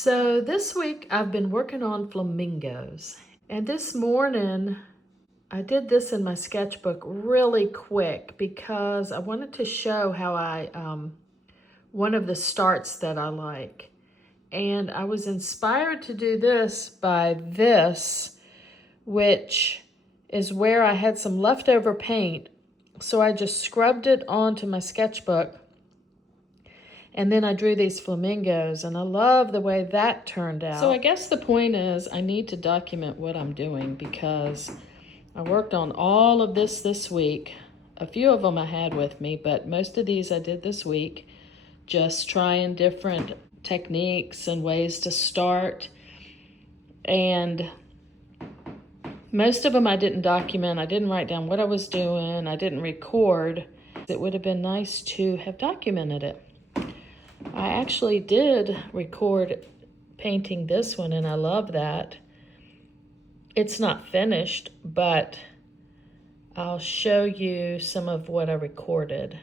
So this week I've been working on flamingos, and this morning I did this in my sketchbook really quick because I wanted to show how one of the starts that I like. And I was inspired to do this by this, which is where I had some leftover paint. So I just scrubbed it onto my sketchbook, and then I drew these flamingos, and I love the way that turned out. So I guess the point is I need to document what I'm doing because I worked on all of this week. A few of them I had with me, but most of these I did this week, just trying different techniques and ways to start. And most of them I didn't document. I didn't write down what I was doing. I didn't record. It would have been nice to have documented it. I actually did record painting this one, and I love that. It's not finished, but I'll show you some of what I recorded.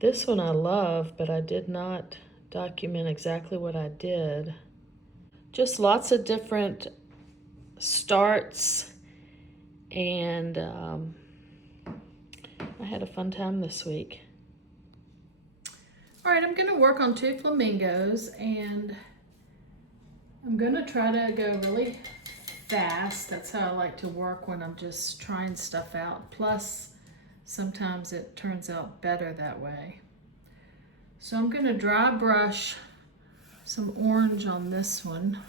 This one I love, but I did not document exactly what I did. Just lots of different starts, and I had a fun time this week. All right, I'm gonna work on 2 flamingos, and I'm gonna try to go really fast. That's how I like to work when I'm just trying stuff out. Plus, sometimes it turns out better that way. So I'm gonna dry brush some orange on this one.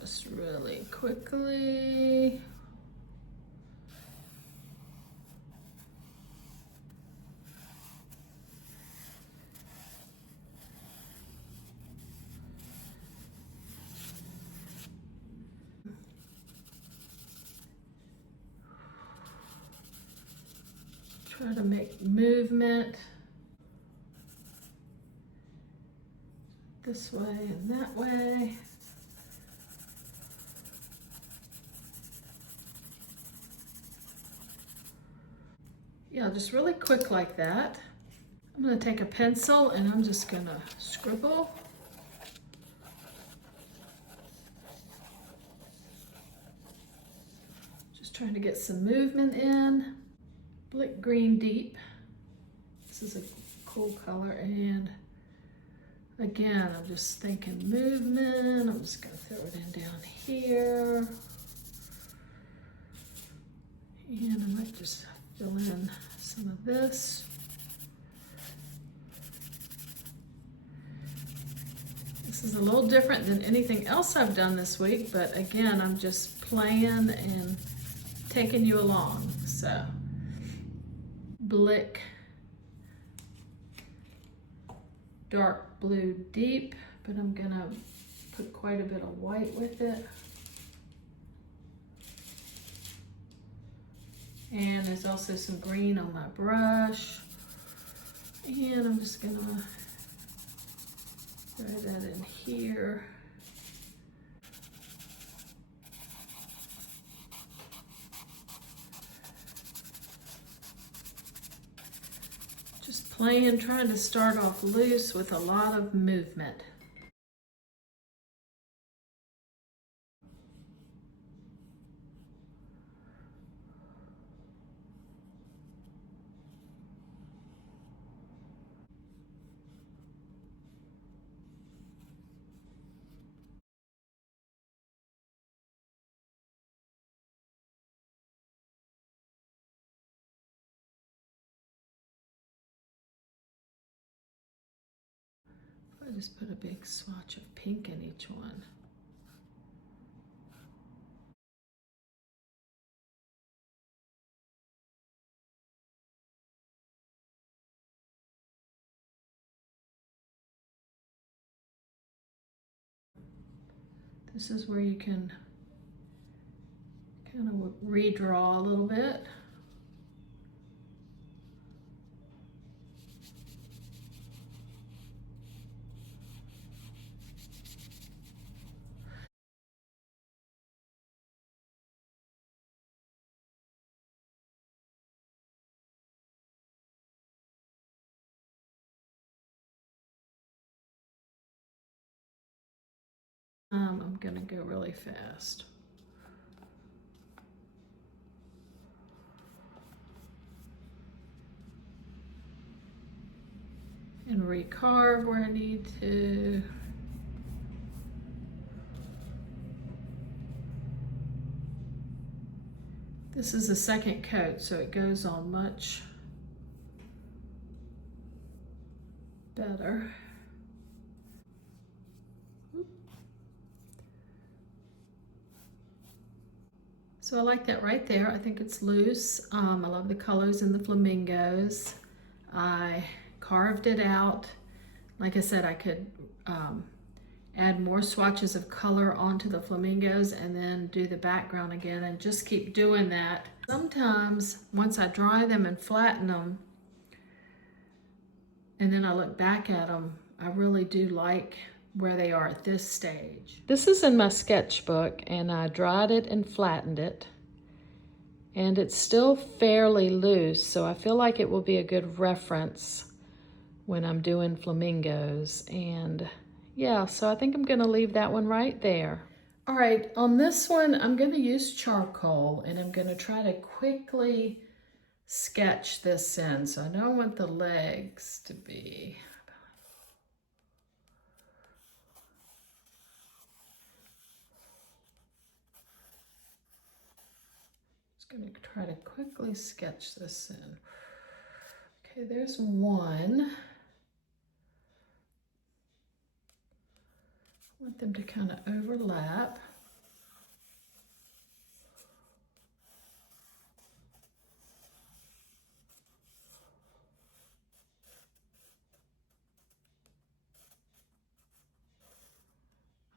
Just really quickly. Try to make movement this way and that way. Yeah, just really quick like that. I'm gonna take a pencil and I'm just gonna scribble. Just trying to get some movement in. Blick green deep. This is a cool color, and again, I'm just thinking movement. I'm just gonna throw it in down here. And I might just fill in some of this. This is a little different than anything else I've done this week, but again, I'm just playing and taking you along. So, Blick dark blue deep, but I'm gonna put quite a bit of white with it. And there's also some green on my brush. And I'm just gonna throw that in here. playing, trying to start off loose with a lot of movement. I just put a big swatch of pink in each one. This is where you can kind of redraw a little bit. I'm gonna go really fast. And recarve where I need to. This is a second coat, so it goes on much better. So I like that right there. I think it's loose. I love the colors in the flamingos. I carved it out. Like I said, I could add more swatches of color onto the flamingos and then do the background again and just keep doing that. Sometimes once I dry them and flatten them and then I look back at them, I really do like where they are at this stage. This is in my sketchbook and I dried it and flattened it. And it's still fairly loose, so I feel like it will be a good reference when I'm doing flamingos. And yeah, so I think I'm gonna leave that one right there. All right, on this one, I'm gonna use charcoal and I'm gonna try to quickly sketch this in. So I know I want the legs to be. Just gonna try to quickly sketch this in. Okay, there's one. I want them to kind of overlap.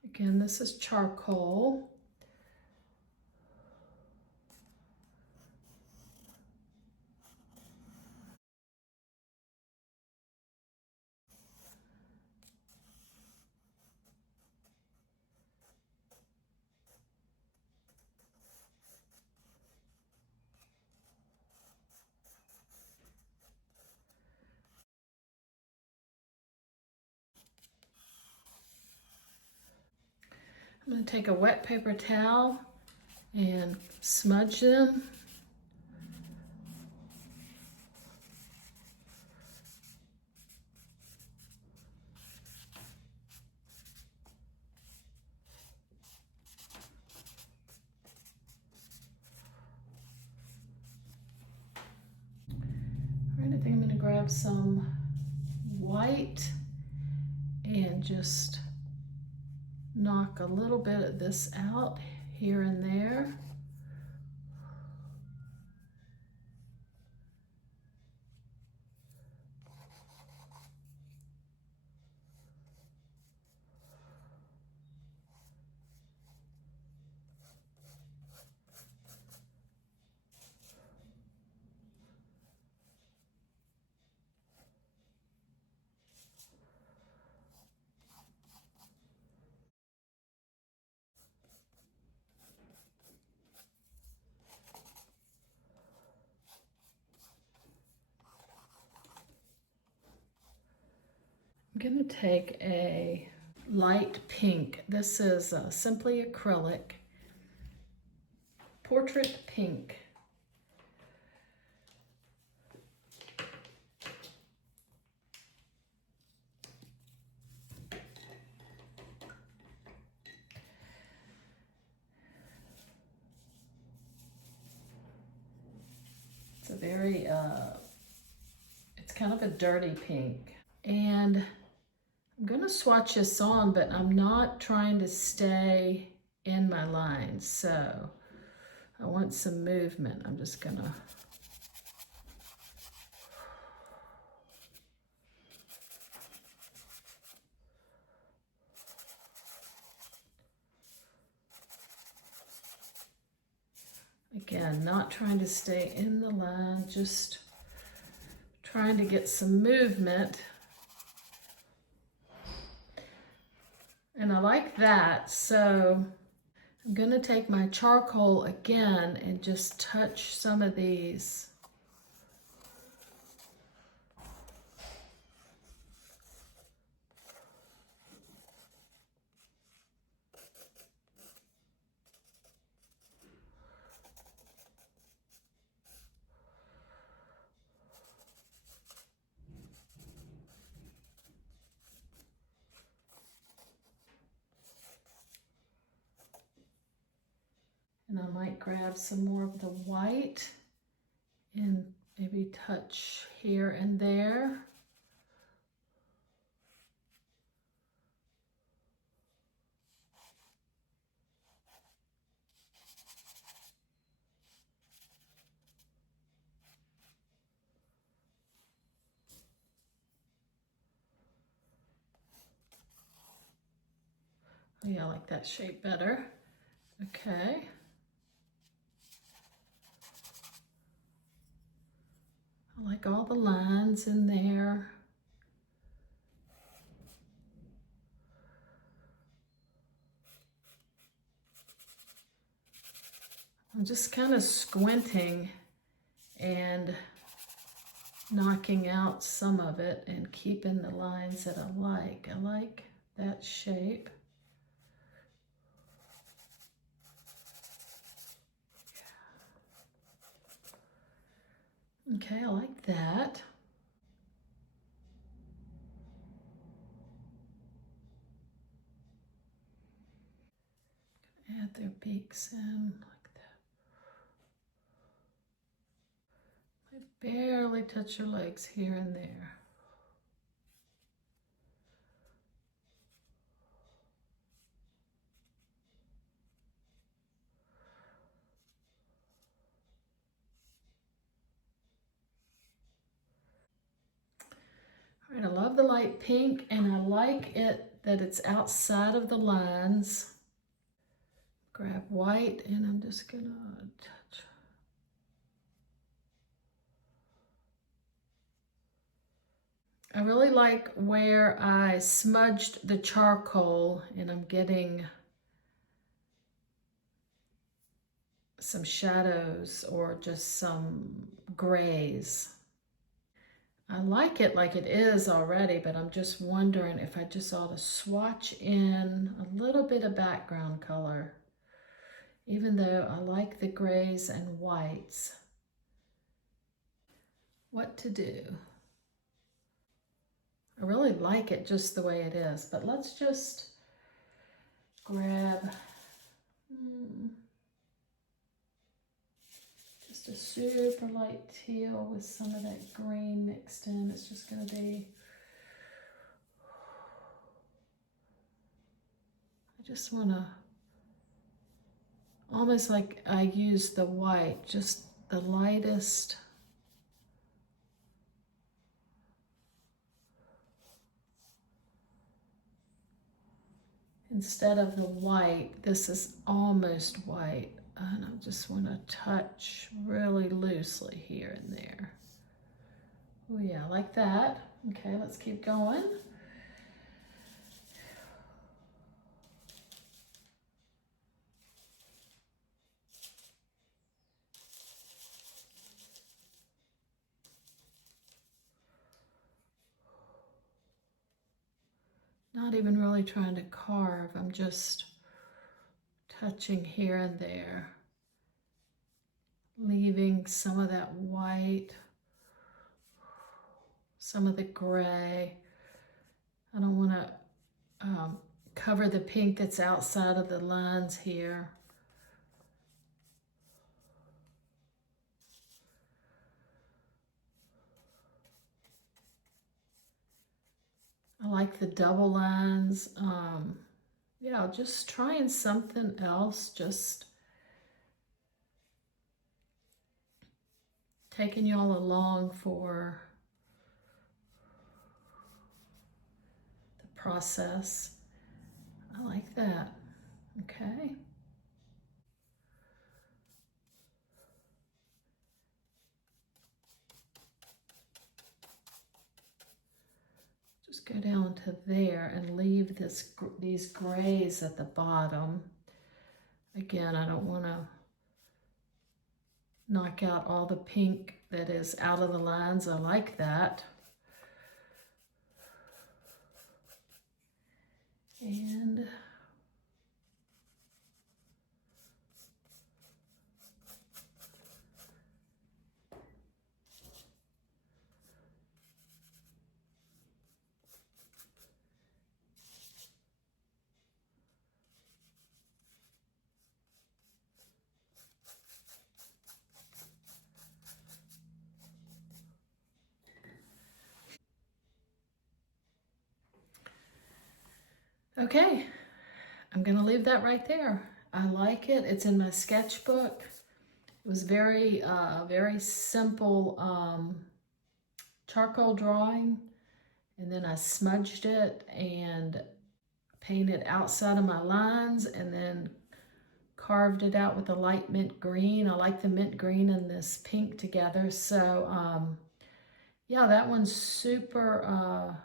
Again, this is charcoal. I'm going to take a wet paper towel and smudge them. All right, I think I'm going to grab some white and just knock a little bit of this out here and there. I'm gonna take a light pink. This is Simply Acrylic, Portrait Pink. It's a very, it's kind of a dirty pink. And I'm gonna swatch this on, but I'm not trying to stay in my lines, so I want some movement. I'm just gonna again, not trying to stay in the line, just trying to get some movement. And I like that, so I'm gonna take my charcoal again and just touch some of these. And I might grab some more of the white and maybe touch here and there. Oh yeah, I like that shape better. Okay. I like all the lines in there. I'm just kind of squinting and knocking out some of it and keeping the lines that I like. I like that shape. Okay, I like that. Add their beaks in like that. I barely touch your legs here and there. All right, I love the light pink, and I like it that it's outside of the lines. Grab white, and I'm just gonna touch. I really like where I smudged the charcoal, and I'm getting some shadows or just some grays. I like it like it is already, but I'm just wondering if I just ought to swatch in a little bit of background color, even though I like the grays and whites. What to do? I really like it just the way it is, but let's just grab just a super light teal with some of that green mixed in. It's just going to be, I just want to, almost like I use the white, just the lightest. Instead of the white, this is almost white. And I just want to touch really loosely here and there. Oh yeah, like that. Okay, let's keep going. Not even really trying to carve, I'm just touching here and there, leaving some of that white, some of the gray. I don't want to cover the pink that's outside of the lines here. I like the double lines. Yeah, just trying something else, just taking y'all along for the process. I like that. Okay. Just go down to there and leave these grays at the bottom. Again, I don't want to knock out all the pink that is out of the lines. I like that. And okay, I'm gonna leave that right there. I like it. It's in my sketchbook. It was very simple charcoal drawing, and then I smudged it and painted outside of my lines, and then carved it out with a light mint green. I like the mint green and this pink together. So yeah, that one's super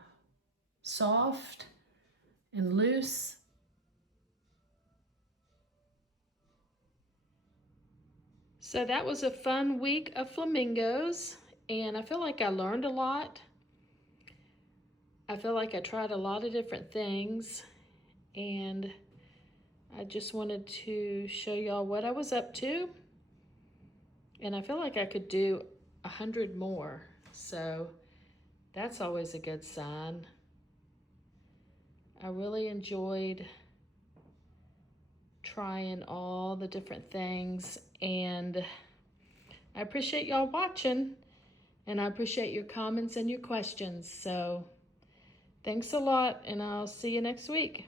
soft and loose. So that was a fun week of flamingos, and I feel like I learned a lot. I feel like I tried a lot of different things, and I just wanted to show y'all what I was up to. And I feel like I could do 100 more, so that's always a good sign. I really enjoyed trying all the different things, and I appreciate y'all watching, and I appreciate your comments and your questions. So thanks a lot, and I'll see you next week.